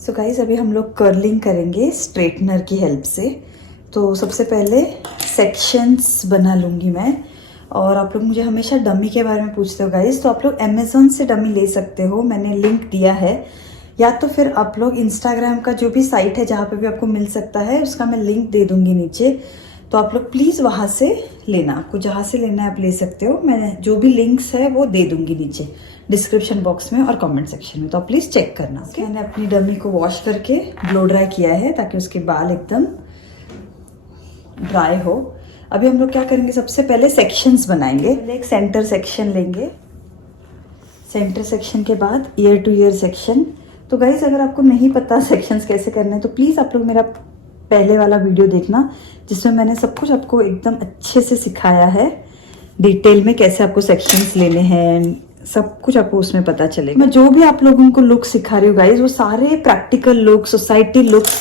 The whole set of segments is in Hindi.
सो गाइस अभी हम लोग कर्लिंग करेंगे स्ट्रेटनर की हेल्प से। तो सबसे पहले सेक्शंस बना लूँगी मैं। और आप लोग मुझे हमेशा डमी के बारे में पूछते हो गाइस, तो आप लोग अमेज़न से डमी ले सकते हो, मैंने लिंक दिया है। या तो फिर आप लोग इंस्टाग्राम का जो भी साइट है जहाँ पे भी आपको मिल सकता है उसका मैं लिंक दे दूँगी नीचे, तो आप लोग प्लीज़ वहाँ से लेना। आपको जहाँ से लेना है आप ले सकते हो, मैं जो भी लिंक्स है वो दे दूँगी नीचे डिस्क्रिप्शन बॉक्स में और कमेंट सेक्शन में, तो आप प्लीज़ चेक करना। ओके, मैंने अपनी डमी को वॉश करके ब्लो ड्राई किया है ताकि उसके बाल एकदम ड्राई हो। अभी हम लोग क्या करेंगे, सबसे पहले सेक्शंस बनाएंगे। पहले एक सेंटर सेक्शन लेंगे, सेंटर सेक्शन के बाद ईयर टू ईयर सेक्शन। तो गाइज अगर आपको नहीं पता सेक्शंस कैसे करने हैं तो प्लीज़ आप लोग मेरा पहले वाला वीडियो देखना, जिसमें मैंने सब कुछ आपको एकदम अच्छे से सिखाया है डिटेल में, कैसे आपको सेक्शंस लेने हैं, सब कुछ आपको उसमें पता चलेगा। मैं जो भी आप लोगों को लुक सिखा रही हूँ गाइज, वो सारे practical look, society looks,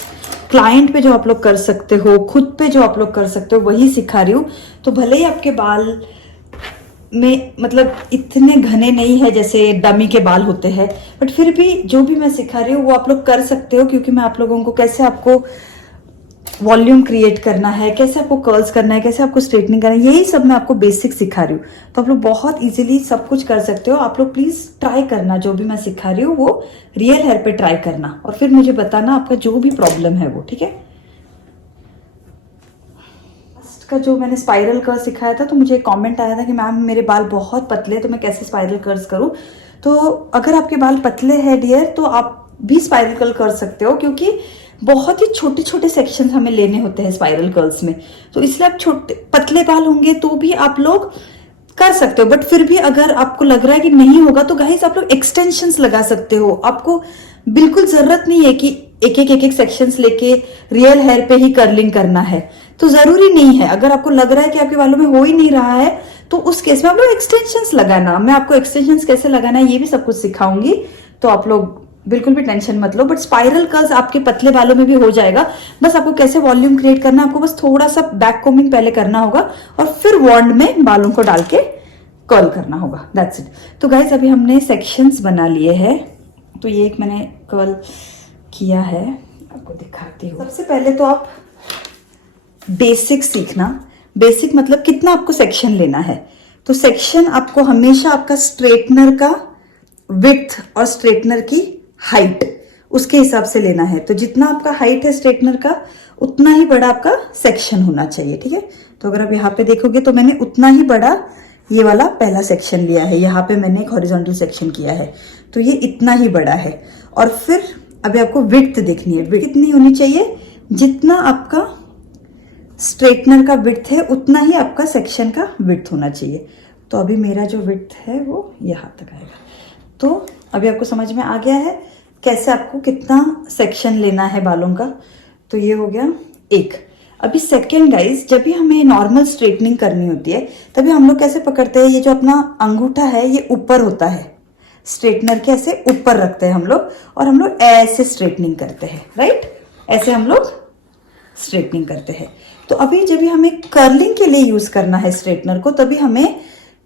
client पे जो आप लोग कर सकते हो, खुद पे जो आप लोग कर सकते हो, वही सिखा रही हूँ। तो भले ही आपके बाल में मतलब इतने घने नहीं है जैसे डमी के बाल होते हैं, बट फिर भी जो भी मैं सिखा रही हूँ वो आप लोग कर सकते हो, क्योंकि मैं आप लोगों को कैसे आपको वॉल्यूम क्रिएट करना है, कैसे आपको कर्ल्स करना है, कैसे आपको स्ट्रेटनिंग करना है, यही सब मैं आपको बेसिक सिखा रही हूँ। तो आप लोग बहुत इजीली सब कुछ कर सकते हो। आप लोग प्लीज ट्राई करना, जो भी मैं सिखा रही हूँ वो रियल हेयर पे ट्राई करना और फिर मुझे बताना आपका जो भी प्रॉब्लम है वो, ठीक है। फर्स्ट का जो मैंने स्पाइरल कर्ल सिखाया था, तो मुझे एक कॉमेंट आया था कि मैम मेरे बाल बहुत पतले, तो मैं कैसे स्पाइरल कर्ल्स करूँ। तो अगर आपके बाल पतले हैं डियर, तो आप भी स्पाइरल कर्ल कर सकते हो, क्योंकि बहुत ही छोटे छोटे सेक्शन हमें लेने होते हैं स्पाइरल कर्ल्स में। तो इसलिए आप छोटे पतले बाल होंगे तो भी आप लोग कर सकते हो, बट फिर भी अगर आपको लग रहा है कि नहीं होगा तो गाइस आप लोग एक्सटेंशंस लगा सकते हो। आपको बिल्कुल जरूरत नहीं है कि एक एक सेक्शंस लेके रियल हेयर पे ही कर्लिंग करना है, तो जरूरी नहीं है। अगर आपको लग रहा है कि आपके बालों में हो ही नहीं रहा है तो उस केस में आप लोग एक्सटेंशंस लगाना। मैं आपको एक्सटेंशंस कैसे लगाना है ये भी सब कुछ सिखाऊंगी, तो आप लोग बिल्कुल भी टेंशन मत लो। बट स्पाइरल कर्ल्स आपके पतले बालों में भी हो जाएगा। बस आपको कैसे वॉल्यूम क्रिएट करना है, आपको बस थोड़ा सा बैक कोमिंग पहले करना होगा और फिर वॉन्ड में बालों को डाल के कर्ल करना होगा, दैट्स इट। तो गाइज अभी हमने सेक्शंस बना लिए हैं, तो ये एक मैंने कर्ल किया है, आपको दिखाती हूँ। सबसे पहले तो आप बेसिक सीखना। बेसिक मतलब कितना आपको सेक्शन लेना है। तो सेक्शन आपको हमेशा आपका स्ट्रेटनर का विड्थ और स्ट्रेटनर की हाइट उसके हिसाब से लेना है। तो जितना आपका हाइट है स्ट्रेटनर का, उतना ही बड़ा आपका सेक्शन होना चाहिए, ठीक है। तो अगर आप यहाँ पे देखोगे तो मैंने उतना ही बड़ा ये वाला पहला सेक्शन लिया है, यहाँ पे मैंने एक हॉरिजॉन्टल सेक्शन किया है, तो ये इतना ही बड़ा है। और फिर अभी आपको विड्थ देखनी है। विड्थ कितनी होनी चाहिए, जितना आपका स्ट्रेटनर का विड्थ है उतना ही आपका सेक्शन का विड्थ होना चाहिए। तो अभी मेरा जो विड्थ है वो यहाँ तक आएगा। तो अभी आपको समझ में आ गया है कैसे आपको कितना सेक्शन लेना है बालों का। तो ये हो गया एक। अभी सेकेंड गाइज, जब भी हमें नॉर्मल स्ट्रेटनिंग करनी होती है तभी हम लोग कैसे पकड़ते हैं, ये जो अपना अंगूठा है ये ऊपर होता है, स्ट्रेटनर के ऐसे ऊपर रखते हैं हम लोग, और हम लोग ऐसे स्ट्रेटनिंग करते हैं, राइट। ऐसे हम लोग स्ट्रेटनिंग करते हैं। तो अभी जब भी हमें कर्लिंग के लिए यूज करना है स्ट्रेटनर को, तभी हमें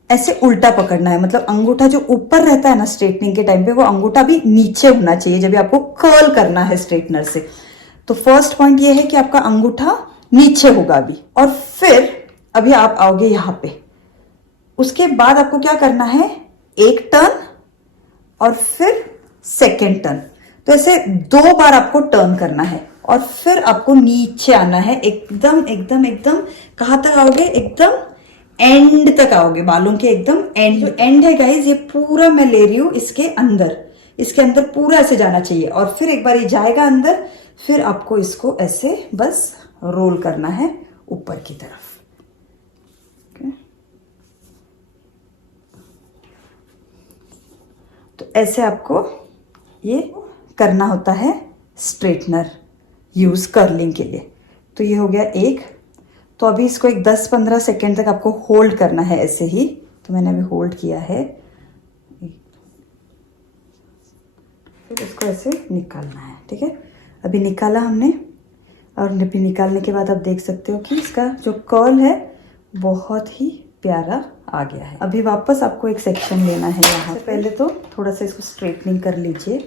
ऐसे उल्टा पकड़ना है। मतलब अंगूठा जो ऊपर रहता है ना स्ट्रेटनिंग के टाइम पे, वो अंगूठा भी नीचे होना चाहिए जब भी आपको कर्ल करना है स्ट्रेटनर से। तो फर्स्ट पॉइंट ये है कि आपका अंगूठा नीचे होगा अभी, और फिर अभी आप आओगे यहाँ पे। उसके बाद आपको क्या करना है, एक टर्न और फिर सेकेंड टर्न। तो ऐसे 2 बार आपको टर्न करना है और फिर आपको नीचे आना है एकदम एकदम एकदम। कहाँ तक आओगे, एकदम एंड तक आओगे, बालों के एकदम एंड। जो एंड है गाइज ये पूरा मैं ले रही हूं इसके अंदर पूरा ऐसे जाना चाहिए। और फिर एक बार ये जाएगा अंदर, फिर आपको इसको ऐसे बस रोल करना है ऊपर की तरफ। तो ऐसे आपको ये करना होता है स्ट्रेटनर यूज कर्लिंग के लिए। तो ये हो गया एक। तो अभी इसको एक 10-15 सेकेंड तक आपको होल्ड करना है ऐसे ही। तो मैंने अभी होल्ड किया है, फिर इसको ऐसे निकालना है, ठीक है। अभी निकाला हमने, और अभी निकालने के बाद आप देख सकते हो कि इसका जो कर्ल है बहुत ही प्यारा आ गया है। अभी वापस आपको एक सेक्शन लेना है यहाँ। पहले तो थोड़ा सा इसको स्ट्रेटनिंग कर लीजिए,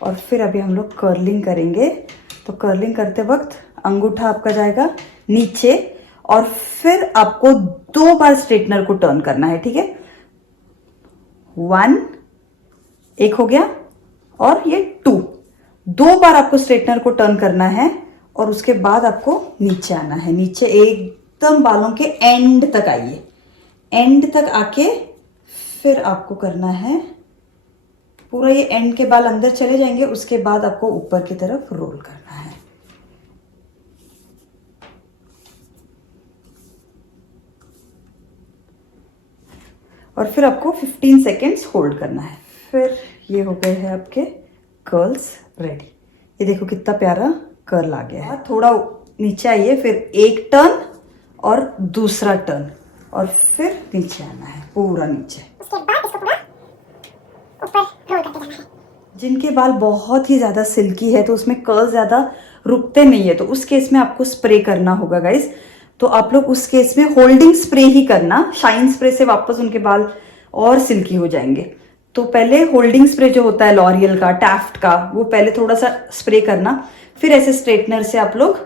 और फिर अभी हम लोग कर्लिंग करेंगे। तो कर्लिंग करते वक्त अंगूठा आपका जाएगा नीचे और फिर आपको 2 बार स्ट्रेटनर को टर्न करना है, ठीक है। 1, एक हो गया, और ये 2 बार आपको स्ट्रेटनर को टर्न करना है और उसके बाद आपको नीचे आना है। नीचे एकदम बालों के एंड तक आइए, एंड तक आके फिर आपको करना है पूरा, ये एंड के बाल अंदर चले जाएंगे, उसके बाद आपको ऊपर की तरफ रोल करना है। और फिर आपको 15 सेकेंड्स होल्ड करना है। फिर ये हो गए हैं आपके कर्ल्स रेडी। ये देखो कितना प्यारा कर्ल आ गया है। थोड़ा नीचे आइए, फिर एक टर्न और दूसरा टर्न और फिर नीचे आना है, पूरा नीचे। उसके बाद इसको पूरा ऊपर रोल करते जाना है। जिनके बाल बहुत ही ज्यादा सिल्की है तो उसमें कर्ल ज्यादा रुकते नहीं है, तो उस केस में आपको स्प्रे करना होगा गाइस। तो आप लोग उस केस में होल्डिंग स्प्रे ही करना, शाइन स्प्रे से वापस उनके बाल और सिल्की हो जाएंगे। तो पहले होल्डिंग स्प्रे जो होता है लॉरियल का, टैफ्ट का, वो पहले थोड़ा सा स्प्रे करना, फिर ऐसे स्ट्रेटनर से आप लोग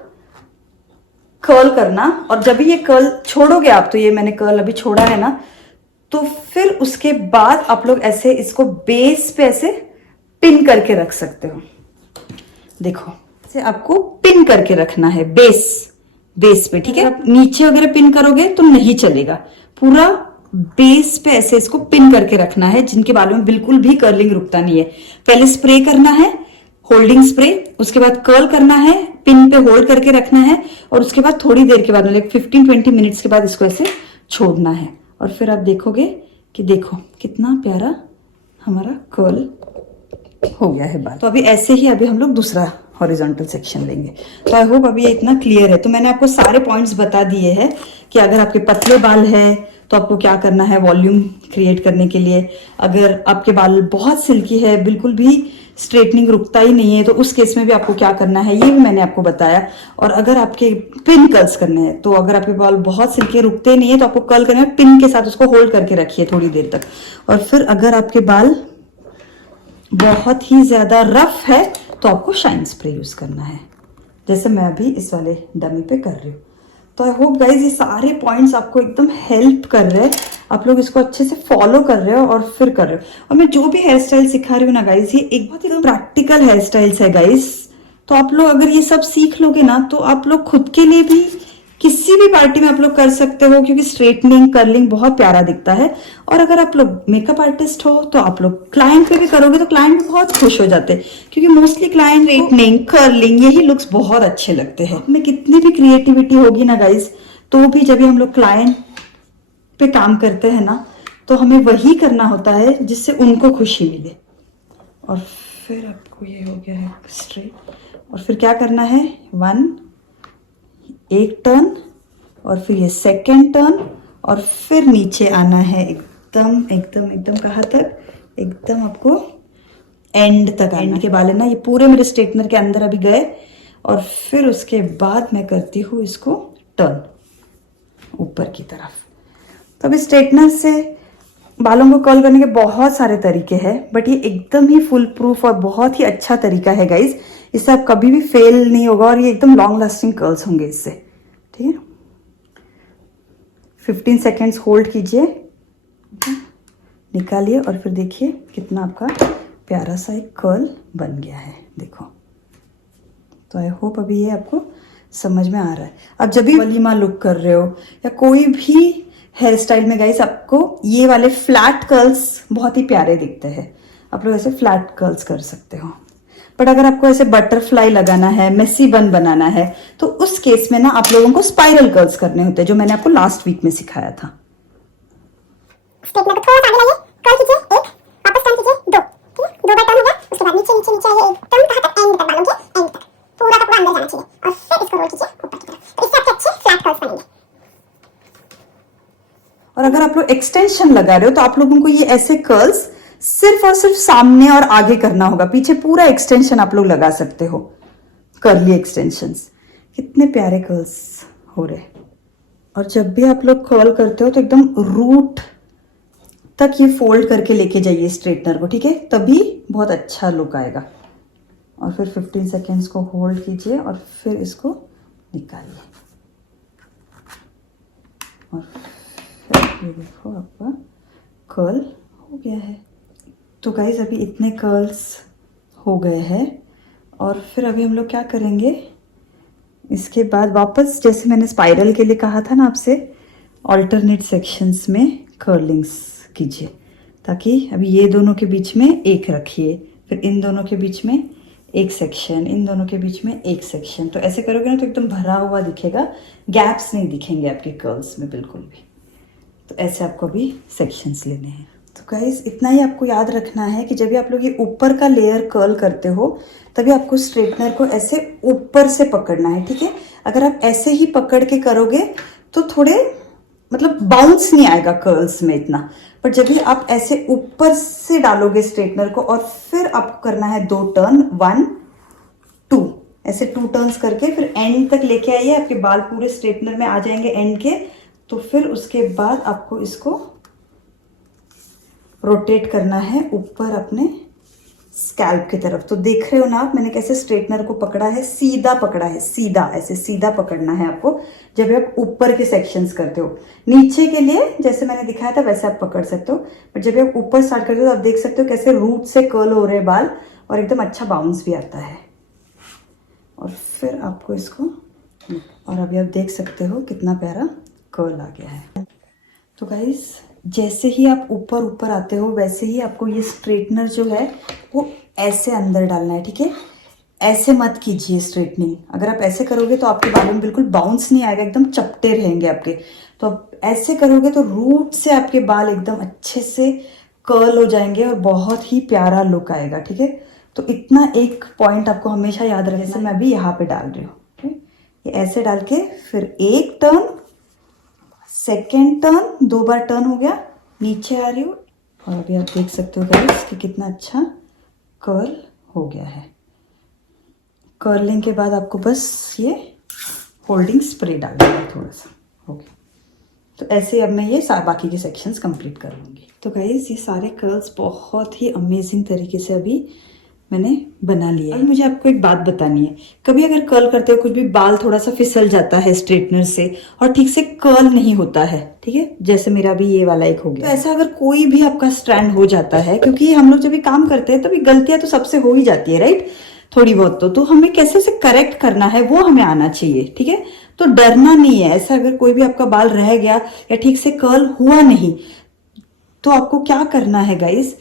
कर्ल करना। और जब भी ये कर्ल छोड़ोगे आप, तो ये मैंने कर्ल अभी छोड़ा है ना, तो फिर उसके बाद आप लोग ऐसे इसको बेस पे ऐसे पिन करके रख सकते हो। देखो ऐसे आपको पिन करके रखना है बेस पे, ठीक है। आप नीचे वगैरह पिन करोगे तो नहीं चलेगा, पूरा बेस पे ऐसे इसको पिन करके रखना है। जिनके बालों में बिल्कुल भी कर्लिंग रुकता नहीं है, पहले स्प्रे करना है होल्डिंग स्प्रे, उसके बाद कर्ल करना है, पिन पे होल्ड करके रखना है, और उसके बाद थोड़ी देर के बाद मतलब 15-20 मिनट्स के बाद इसको ऐसे छोड़ना है। और फिर आप देखोगे कि देखो कितना प्यारा हमारा कर्ल हो गया है बाल। तो अभी ऐसे ही अभी हम लोग दूसरा हॉरिजॉन्टल सेक्शन लेंगे। तो आई होप अभी ये इतना क्लियर है। तो मैंने आपको सारे पॉइंट्स बता दिए हैं कि अगर आपके पतले बाल है तो आपको क्या करना है वॉल्यूम क्रिएट करने के लिए। अगर आपके बाल बहुत सिल्की है, बिल्कुल भी स्ट्रेटनिंग रुकता ही नहीं है, तो उस केस में भी आपको क्या करना है ये भी मैंने आपको बताया। और अगर आपके पिन कर्ल्स करने हैं, तो अगर आपके बाल बहुत सिल्की रुकते नहीं है तो आपको कर्ल करना है, पिन के साथ उसको होल्ड करके रखिए थोड़ी देर तक। और फिर अगर आपके बाल बहुत ही ज्यादा रफ है तो आपको शाइन स्प्रे यूज करना है, जैसे मैं अभी इस वाले डमी पे कर रही हूँ। तो आई होप गाइज ये सारे पॉइंट्स आपको एकदम हेल्प कर रहे हैं, आप लोग इसको अच्छे से फॉलो कर रहे हो और फिर कर रहे हो। और मैं जो भी हेयर स्टाइल सिखा रही हूँ ना गाइज, ये एक बहुत ही प्रैक्टिकल हेयर स्टाइल्स है गाइज। तो आप लोग अगर ये सब सीख लोगे ना, तो आप लोग खुद के लिए भी किसी भी पार्टी में आप लोग कर सकते हो, क्योंकि स्ट्रेटनिंग कर्लिंग बहुत प्यारा दिखता है। और अगर आप लोग मेकअप आर्टिस्ट हो तो आप लोग क्लाइंट पे भी करोगे तो क्लाइंट भी बहुत खुश हो जाते हैं, क्योंकि मोस्टली क्लाइंट स्ट्रेटनिंग कर्लिंग यही लुक्स बहुत अच्छे लगते हैं। में कितनी भी क्रिएटिविटी होगी ना गाइज, तो भी जब हम लोग क्लाइंट पे काम करते हैं ना, तो हमें वही करना होता है जिससे उनको खुशी मिले। और फिर आपको ये हो गया है स्ट्रेट, और फिर क्या करना है, 1 एक टर्न और फिर ये सेकेंड टर्न, और फिर नीचे आना है एकदम एकदम एकदम कहाँ तक, एकदम आपको एंड तक। एंड के बाल है ना, ये पूरे मेरे स्ट्रेटनर के अंदर अभी गए। और फिर उसके बाद मैं करती हूँ इसको टर्न ऊपर की तरफ। तो अभी स्ट्रेटनर से बालों को कर्ल करने के बहुत सारे तरीके हैं, बट ये एकदम ही फुल प्रूफ और बहुत ही अच्छा तरीका है गाइज। इससे आप कभी भी फेल नहीं होगा और ये एकदम लॉन्ग लास्टिंग कर्ल्स होंगे इससे, ठीक है। 15 सेकेंड्स होल्ड कीजिए, निकालिए, और फिर देखिए कितना आपका प्यारा सा एक कर्ल बन गया है, देखो। तो आई होप अभी ये आपको समझ में आ रहा है। अब जब भी वलीमा लुक कर रहे हो या कोई भी हेयर स्टाइल में गाइस, आपको ये वाले फ्लैट कर्ल्स बहुत ही प्यारे दिखते हैं, आप लोग ऐसे फ्लैट कर्ल्स कर सकते हो। बट अगर आपको ऐसे बटरफ्लाई लगाना है, मेसी बन बनाना है, तो उस केस में ना आप लोगों को स्पाइरल कर्ल्स करने होते हैं, जो मैंने आपको लास्ट वीक में सिखाया था। स्ट्रेटनर को थोड़ा सा आगे लाइए, कर्ल कीजिए, एक वापस टर्न कीजिए, 2, ठीक है। 2 बार टर्न हो गया, उसके बाद नीचे नीचे नीचे आइए एकदम कहाँ तक, एंड तक, बालों के एंड तक, पूरा का पूरा अंदर जाना चाहिए। और फिर इसको रोल कीजिए ऊपर की तरफ, तो इससे आपके अच्छे फ्लैट कर्ल्स बनेंगे। और अगर आप लोग एक्सटेंशन लगा रहे हो तो आप लोगों को ये ऐसे कर्ल्स सिर्फ और सिर्फ सामने और आगे करना होगा, पीछे पूरा एक्सटेंशन आप लोग लगा सकते हो, कर्ली एक्सटेंशंस। कितने प्यारे कर्ल्स हो रहे। और जब भी आप लोग कर्ल करते हो तो एकदम रूट तक ये फोल्ड करके लेके जाइए स्ट्रेटनर को, ठीक है, तभी बहुत अच्छा लुक आएगा। और फिर 15 सेकेंड्स को होल्ड कीजिए और फिर इसको निकालिए और फिर ये देखो आपका कर्ल हो गया है। तो गाइस अभी इतने कर्ल्स हो गए हैं और फिर अभी हम लोग क्या करेंगे, इसके बाद वापस जैसे मैंने स्पाइरल के लिए कहा था ना आपसे, ऑल्टरनेट सेक्शंस में कर्लिंग्स कीजिए, ताकि अभी ये दोनों के बीच में एक रखिए, फिर इन दोनों के बीच में एक सेक्शन, इन दोनों के बीच में एक सेक्शन। तो ऐसे करोगे ना तो एकदम भरा हुआ दिखेगा, गैप्स नहीं दिखेंगे आपके कर्ल्स में बिल्कुल भी। तो ऐसे आपको भी सेक्शंस लेने हैं। तो गाइस इतना ही आपको याद रखना है कि जब भी आप लोग ये ऊपर का लेयर कर्ल करते हो तभी आपको स्ट्रेटनर को ऐसे ऊपर से पकड़ना है, ठीक है। अगर आप ऐसे ही पकड़ के करोगे तो थोड़े मतलब बाउंस नहीं आएगा कर्ल्स में इतना, पर जब भी आप ऐसे ऊपर से डालोगे स्ट्रेटनर को और फिर आपको करना है 2 टर्न, 1 2, ऐसे 2 टर्न्स करके फिर एंड तक लेके आइए, आपके बाल पूरे स्ट्रेटनर में आ जाएंगे एंड के। तो फिर उसके बाद आपको इसको रोटेट करना है ऊपर अपने स्कैल्प की तरफ। तो देख रहे हो ना आप, मैंने कैसे स्ट्रेटनर को पकड़ा है, सीधा पकड़ा है, सीधा ऐसे सीधा पकड़ना है आपको जब आप ऊपर के सेक्शंस करते हो। नीचे के लिए जैसे मैंने दिखाया था वैसे आप पकड़ सकते हो, पर जब आप ऊपर स्टार्ट करते हो तो आप देख सकते हो कैसे रूट से कर्ल हो रहे बाल और एकदम अच्छा बाउंस भी आता है। और फिर आपको इसको, और अभी आप देख सकते हो कितना प्यारा कर्ल आ गया है। तो गाइस जैसे ही आप ऊपर ऊपर आते हो वैसे ही आपको ये स्ट्रेटनर जो है वो ऐसे अंदर डालना है, ठीक है। ऐसे मत कीजिए स्ट्रेटनिंग, अगर आप ऐसे करोगे तो आपके बालों में बिल्कुल बाउंस नहीं आएगा, एकदम चपटे रहेंगे आपके। तो आप ऐसे करोगे तो रूट से आपके बाल एकदम अच्छे से कर्ल हो जाएंगे और बहुत ही प्यारा लुक आएगा, ठीक है। तो इतना एक पॉइंट आपको हमेशा याद रखना, जैसे मैं अभी यहाँ पे डाल रही हूँ, ये ऐसे डाल के फिर एक टर्न, सेकेंड टर्न, 2 बार टर्न हो गया, नीचे आ रही हूँ और अभी आप देख सकते हो गाइस कि कितना अच्छा कर्ल हो गया है। कर्लिंग के बाद आपको बस ये होल्डिंग स्प्रे डालना है थोड़ा सा, हो गया। तो ऐसे अब मैं ये बाकी के सेक्शंस कंप्लीट कर लूँगी। तो गाइस ये सारे कर्ल्स बहुत ही अमेजिंग तरीके से अभी मैंने बना लिया है। मुझे आपको एक बात बतानी है, कभी अगर कर्ल करते हो कुछ भी बाल थोड़ा सा फिसल जाता है स्ट्रेटनर से और ठीक से कर्ल नहीं होता है, ठीक है, जैसे मेरा भी ये वाला एक हो गया। तो ऐसा अगर कोई भी आपका स्ट्रैंड हो जाता है, क्योंकि हम लोग जब भी काम करते हैं तभी गलतियां तो सबसे हो ही जाती है, राइट, थोड़ी बहुत। तो हमें कैसे से करेक्ट करना है वो हमें आना चाहिए, ठीक है। तो डरना नहीं है, ऐसा अगर कोई भी आपका बाल रह गया या ठीक से कर्ल हुआ नहीं तो आपको क्या करना है गाइस,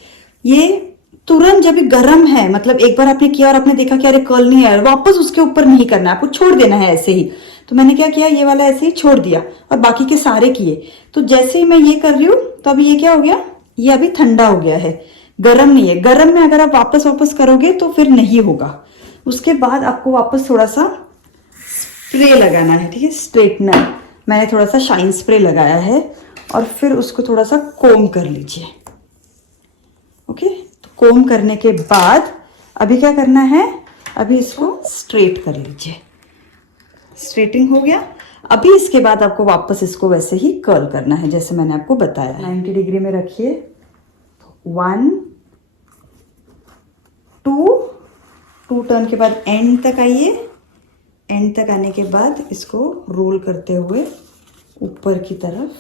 ये तुरंत जब भी गर्म है, मतलब एक बार आपने किया और आपने देखा कि अरे कर्ल नहीं आया, वापस उसके ऊपर नहीं करना है, आपको छोड़ देना है ऐसे ही। तो मैंने क्या किया, ये वाला ऐसे ही छोड़ दिया और बाकी के सारे किए। तो जैसे ही मैं ये कर रही हूँ तो अभी ये क्या हो गया, ये अभी ठंडा हो गया है, गर्म नहीं है। गर्म में अगर आप वापस करोगे तो फिर नहीं होगा। उसके बाद आपको वापस थोड़ा सा स्प्रे लगाना है, ठीक है, स्ट्रेटनर। मैंने थोड़ा सा शाइन स्प्रे लगाया है और फिर उसको थोड़ा सा कोम कर लीजिए, ओके। तो कोम करने के बाद अभी क्या करना है, अभी इसको स्ट्रेट कर लीजिए। स्ट्रेटिंग हो गया। अभी इसके बाद आपको वापस इसको वैसे ही कर्ल करना है जैसे मैंने आपको बताया। 90 डिग्री में रखिए, 1 2 टर्न के बाद एंड तक आइए। एंड तक आने के बाद इसको रोल करते हुए ऊपर की तरफ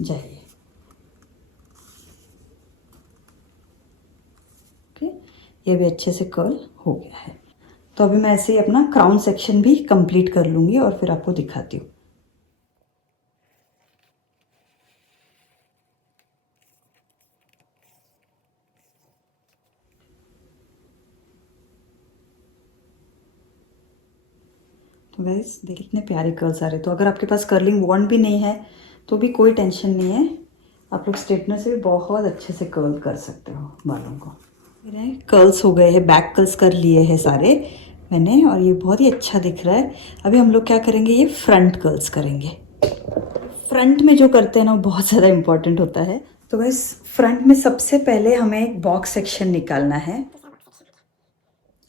जाइए, ओके। ये भी अच्छे से कर्ल हो गया है। तो अभी मैं ऐसे ही अपना क्राउन सेक्शन भी कंप्लीट कर लूंगी और फिर आपको दिखाती हूँ। तो गाइस देखिए कितने प्यारे कर्ल्स आ रहे। तो अगर आपके पास कर्लिंग वॉन्ड भी नहीं है तो भी कोई टेंशन नहीं है, आप लोग स्ट्रेटनर से भी बहुत अच्छे से कर्ल कर सकते हो बालों को। मेरे कर्ल्स हो गए हैं, बैक कर्ल्स कर लिए हैं सारे मैंने और ये बहुत ही अच्छा दिख रहा है। अभी हम लोग क्या करेंगे, ये फ्रंट कर्ल्स करेंगे। फ्रंट में जो करते हैं ना वो बहुत ज़्यादा इम्पोर्टेंट होता है। तो गाइस फ्रंट में सबसे पहले हमें एक बॉक्स सेक्शन निकालना है।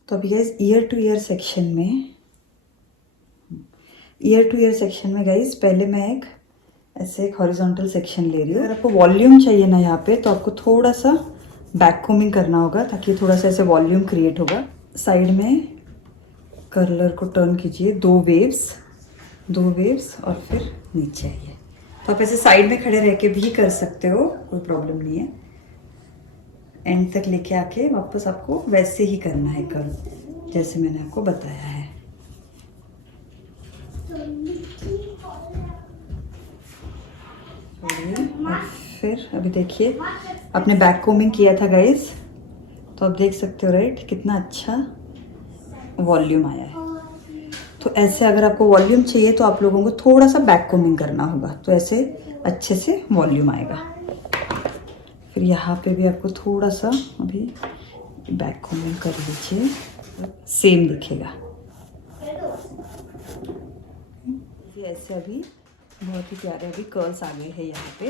तो अभी guys year two year section में गाइस पहले मैं ऐसे एक हॉरिजॉन्टल सेक्शन ले रही हूँ। अगर आपको वॉल्यूम चाहिए ना यहाँ पे तो आपको थोड़ा सा बैक कोमिंग करना होगा ताकि थोड़ा सा ऐसे वॉल्यूम क्रिएट होगा। साइड में कर्लर को टर्न कीजिए, 2 वेव्स और फिर नीचे आइए। तो आप ऐसे साइड में खड़े रह के भी कर सकते हो, कोई प्रॉब्लम नहीं है। एंड तक लेके आके वापस आपको वैसे ही करना है कर्ल, जैसे मैंने आपको बताया है। और फिर अभी देखिए, आपने बैक कोमिंग किया था गाइस, तो आप देख सकते हो राइट कितना अच्छा वॉल्यूम आया है। तो ऐसे अगर आपको वॉल्यूम चाहिए तो आप लोगों को थोड़ा सा बैक कोमिंग करना होगा, तो ऐसे अच्छे से वॉल्यूम आएगा। फिर यहाँ पे भी आपको थोड़ा सा अभी बैक कोमिंग कर लीजिए, सेम दिखेगा। ये ऐसे अभी बहुत ही प्यारे अभी कर्ल्स आ गए हैं। यहाँ पे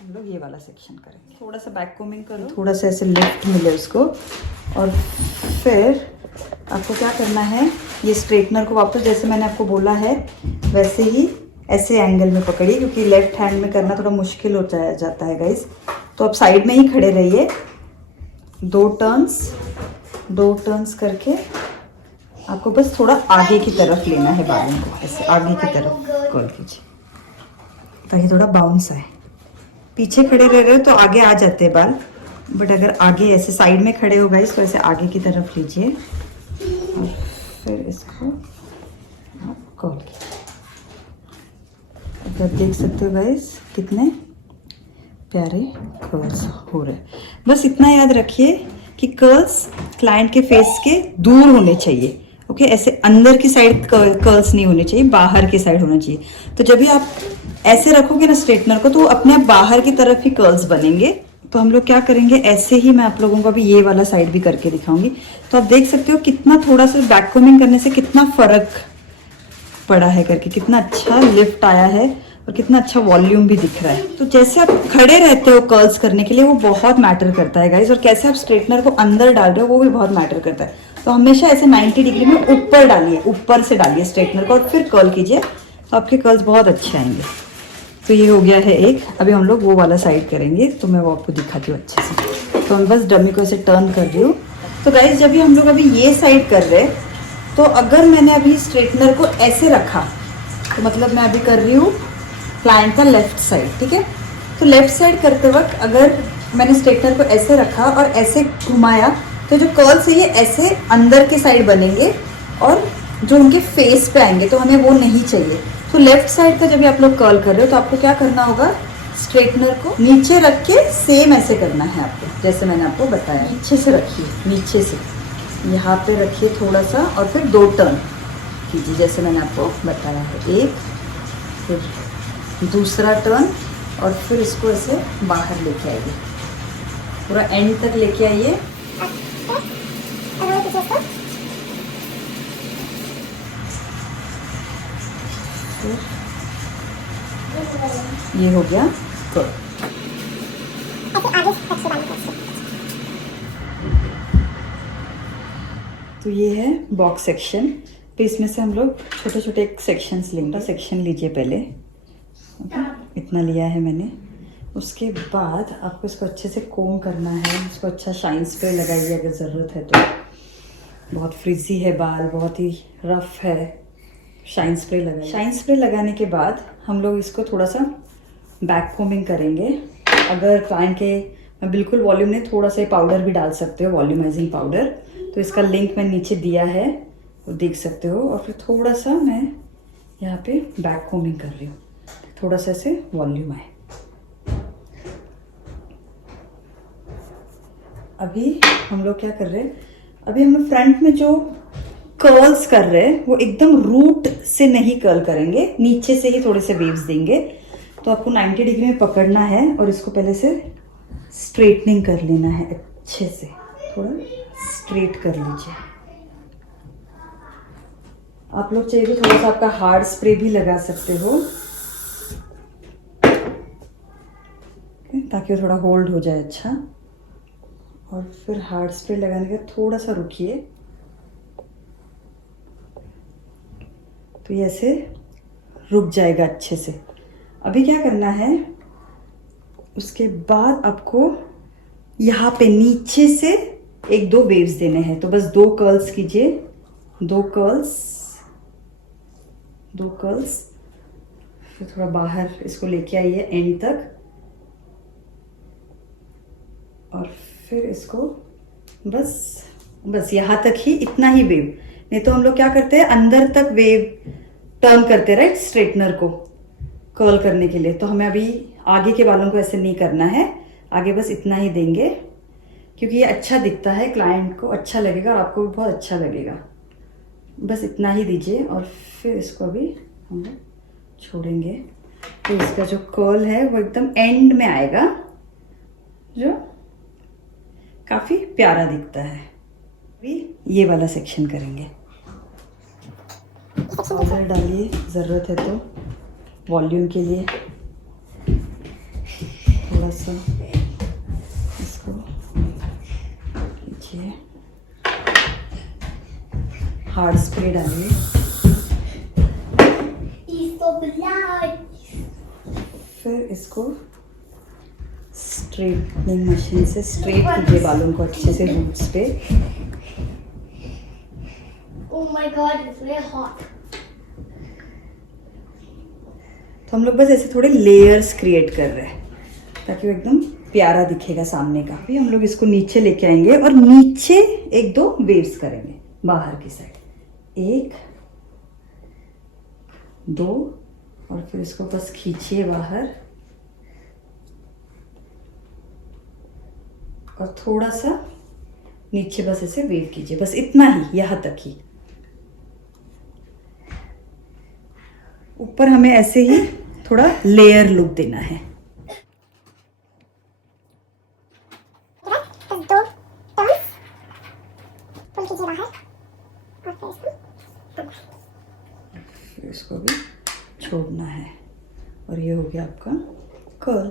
हम लोग ये वाला सेक्शन करेंगे। थोड़ा सा बैक कोमिंग करो, थोड़ा सा ऐसे लिफ्ट मिले उसको, और फिर आपको क्या करना है, ये स्ट्रेटनर को वापस जैसे मैंने आपको बोला है वैसे ही ऐसे एंगल में पकड़िए, क्योंकि लेफ्ट हैंड में करना थोड़ा मुश्किल होता है जाता है गाइस। तो आप साइड में ही खड़े रहिए, 2 टर्न्स करके आपको बस थोड़ा आगे की तरफ लेना है बालों को, ऐसे आगे की तरफ कर्ल कीजिए ताकि थोड़ा बाउंस आए। पीछे खड़े रह रहे हो तो आगे आ जाते हैं बाल, बट अगर आगे ऐसे साइड में खड़े हो गाइस तो ऐसे आगे की तरफ लीजिए और फिर इसको कर्ल कीजिए। आप देख सकते हो गाइस कितने प्यारे कर्ल्स हो रहे हैं। बस इतना याद रखिए कि कर्ल्स क्लाइंट के फेस के दूर होने चाहिए, ओके। ऐसे अंदर की साइड कर्ल्स नहीं होने चाहिए, बाहर की साइड होना चाहिए। तो जब भी आप ऐसे रखोगे ना स्ट्रेटनर को, तो अपने आप बाहर की तरफ ही कर्ल्स बनेंगे। तो हम लोग क्या करेंगे, ऐसे ही मैं आप लोगों को अभी ये वाला साइड भी करके दिखाऊंगी। तो आप देख सकते हो कितना थोड़ा सा बैक कोमिंग करने से कितना फर्क पड़ा है करके, कितना अच्छा लिफ्ट आया है और कितना अच्छा वॉल्यूम भी दिख रहा है। तो जैसे आप खड़े रहते हो कर्ल्स करने के लिए वो बहुत मैटर करता है गाइस, और कैसे आप स्ट्रेटनर को अंदर डाल रहे हो वो भी बहुत मैटर करता है। तो हमेशा ऐसे 90 डिग्री में ऊपर डालिए, ऊपर से डालिए स्ट्रेटनर को और फिर कर्ल कीजिए, तो आपके कर्ल्स बहुत अच्छे आएंगे। तो ये हो गया है एक। अभी हम लोग वो वाला साइड करेंगे, तो मैं वो आपको दिखाती हूँ अच्छे से। तो मैं बस डमी को ऐसे टर्न कर रही हूँ। तो गाइस जब भी हम लोग अभी ये साइड कर रहे हैं, तो अगर मैंने अभी स्ट्रेटनर को ऐसे रखा तो मतलब मैं अभी कर रही हूँ क्लाइंट का लेफ्ट साइड, ठीक है। तो लेफ्ट साइड करते वक्त अगर मैंने स्ट्रेटनर को ऐसे रखा और ऐसे घुमाया, तो जो कर्ल्स है ये ऐसे अंदर के साइड बनेंगे और जो उनके फेस पे आएंगे, तो हमें वो नहीं चाहिए। तो लेफ्ट साइड का जब आप लोग कर्ल कर रहे हो तो आपको क्या करना होगा, स्ट्रेटनर को नीचे रख के सेम ऐसे करना है आपको, जैसे मैंने आपको बताया। नीचे से रखिए, नीचे से यहाँ पे रखिए थोड़ा सा, और फिर 2 टर्न कीजिए जैसे मैंने आपको बताया है। एक, फिर दूसरा टर्न, और फिर इसको ऐसे बाहर लेके आइए, पूरा एंड तक लेके आइए। ये हो गया कर्ल। तो ये है बॉक्स सेक्शन। तो इसमें से हम लोग छोटे छोटे सेक्शंस लेंगे। सेक्शन लीजिए पहले, इतना लिया है मैंने। उसके बाद आपको इसको अच्छे से कोम करना है, इसको अच्छा शाइन स्प्रे लगाइए अगर ज़रूरत है तो। बहुत फ्रिजी है बाल, बहुत ही रफ है, शाइन स्प्रे लगाइए। शाइन स्प्रे लगाने के बाद हम लोग इसको थोड़ा सा बैक कोमिंग करेंगे। अगर क्लाइंट के मैं बिल्कुल वॉल्यूम नहीं, थोड़ा सा पाउडर भी डाल सकते हो, वॉल्यूमाइजिंग पाउडर। तो इसका लिंक मैंने नीचे दिया है, वो देख सकते हो। और फिर थोड़ा सा मैं यहाँ पे बैक कोमिंग कर रही हूँ, थोड़ा सा ऐसे वॉल्यूम आए। अभी हम लोग क्या कर रहे हैं, अभी हम लोग फ्रंट में जो कर्ल्स कर रहे हैं वो एकदम रूट से नहीं कर्ल करेंगे, नीचे से ही थोड़े से वेव्स देंगे। तो आपको 90 डिग्री में पकड़ना है और इसको पहले से स्ट्रेटनिंग कर लेना है अच्छे से, थोड़ा स्ट्रेट कर लीजिए। आप लोग चाहिए तो थोड़ा सा आपका हार्ड स्प्रे भी लगा सकते हो, ताकि वो थोड़ा होल्ड हो जाए अच्छा। और फिर हार्ड स्प्रे लगाने के थोड़ा सा रुकिए, तो ये ऐसे रुक जाएगा अच्छे से। अभी क्या करना है, उसके बाद आपको यहाँ पे नीचे से एक दो वेव्स देने हैं, तो बस 2 कर्ल्स कीजिए, 2 कर्ल्स, फिर थोड़ा बाहर इसको लेके आइए एंड तक, और फिर इसको बस यहाँ तक ही, इतना ही वेव। नहीं तो हम लोग क्या करते हैं, अंदर तक वेव टर्न करते हैं, राइट, स्ट्रेटनर को कर्ल करने के लिए। तो हमें अभी आगे के बालों को ऐसे नहीं करना है, आगे बस इतना ही देंगे, क्योंकि ये अच्छा दिखता है, क्लाइंट को अच्छा लगेगा और आपको भी बहुत अच्छा लगेगा। बस इतना ही दीजिए और फिर इसको अभी हम छोड़ेंगे। तो इसका जो कर्ल है वो एकदम एंड में आएगा, जो काफ़ी प्यारा दिखता है। अभी ये वाला सेक्शन करेंगे। पाउडर डालिए, ज़रूरत है तो वॉल्यूम के लिए थोड़ा सा इसको कीजिए, हार्ड स्प्रे डालिए, फिर इसको स्ट्रेटनिंग मशीन से स्ट्रेट कीजिए बालों को अच्छे से रूट्स पे। Oh my god, it's very hot. तो हम लोग बस ऐसे थोड़े लेयर्स क्रिएट कर रहे हैं ताकि वो एकदम प्यारा दिखेगा सामने का। अभी हम लोग इसको नीचे लेके आएंगे और नीचे 1-2 वेव्स करेंगे बाहर की साइड, 1, 2, और फिर इसको बस खींचिए बाहर और थोड़ा सा नीचे बस ऐसे वेव कीजिए, बस इतना ही, यहाँ तक ही। ऊपर हमें ऐसे ही थोड़ा लेयर लुक देना है। बस 2 टर्न्स पुल कीजिए बाहर और फिर फिर इसको भी छोड़ना है और ये हो गया आपका कर्ल।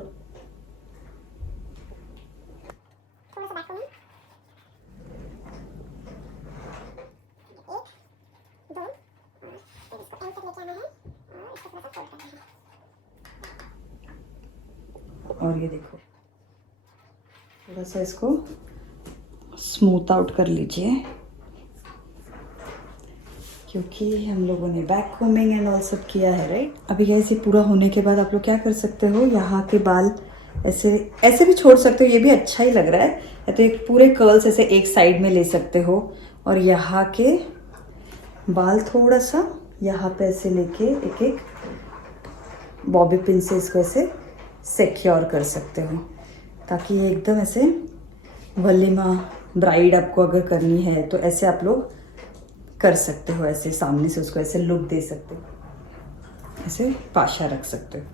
थोड़ा सा बैक करूँ, 1, 2 और फिर इसको एंड तक लेके आना है और इसको थोड़ा सा फोल्ड करना है। और ये देखो, थोड़ा सा इसको स्मूथ आउट कर लीजिए, क्योंकि हम लोगों ने बैक कोमिंग एंड ऑल सब किया है, राइट। अभी गाइस ये पूरा होने के बाद आप लोग क्या कर सकते हो, यहाँ के बाल ऐसे भी छोड़ सकते हो, ये भी अच्छा ही लग रहा है। या तो एक पूरे कर्ल्स ऐसे एक साइड में ले सकते हो और यहाँ के बाल थोड़ा सा यहाँ पे ऐसे लेके एक बॉबी पिन से इसको ऐसे सिक्योर कर सकते हो, ताकि ये एकदम ऐसे वलीमा ब्राइड आपको अगर करनी है तो ऐसे आप लोग कर सकते हो, ऐसे सामने से उसको ऐसे लुक दे सकते हो, ऐसे पाशा रख सकते हो।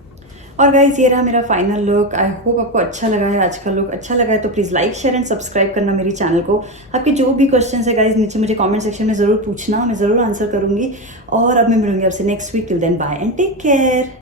और गाइज ये रहा मेरा फाइनल लुक। आई होप आपको अच्छा लगा है आज का लुक। अच्छा लगा है तो please like, share and subscribe करना मेरी चैनल को। आपके जो भी क्वेश्चंस है गाइज नीचे मुझे कमेंट सेक्शन में ज़रूर पूछना, मैं ज़रूर आंसर करूँगी। और अब मैं मिलूंगी आपसे next week. Till then bye and take care.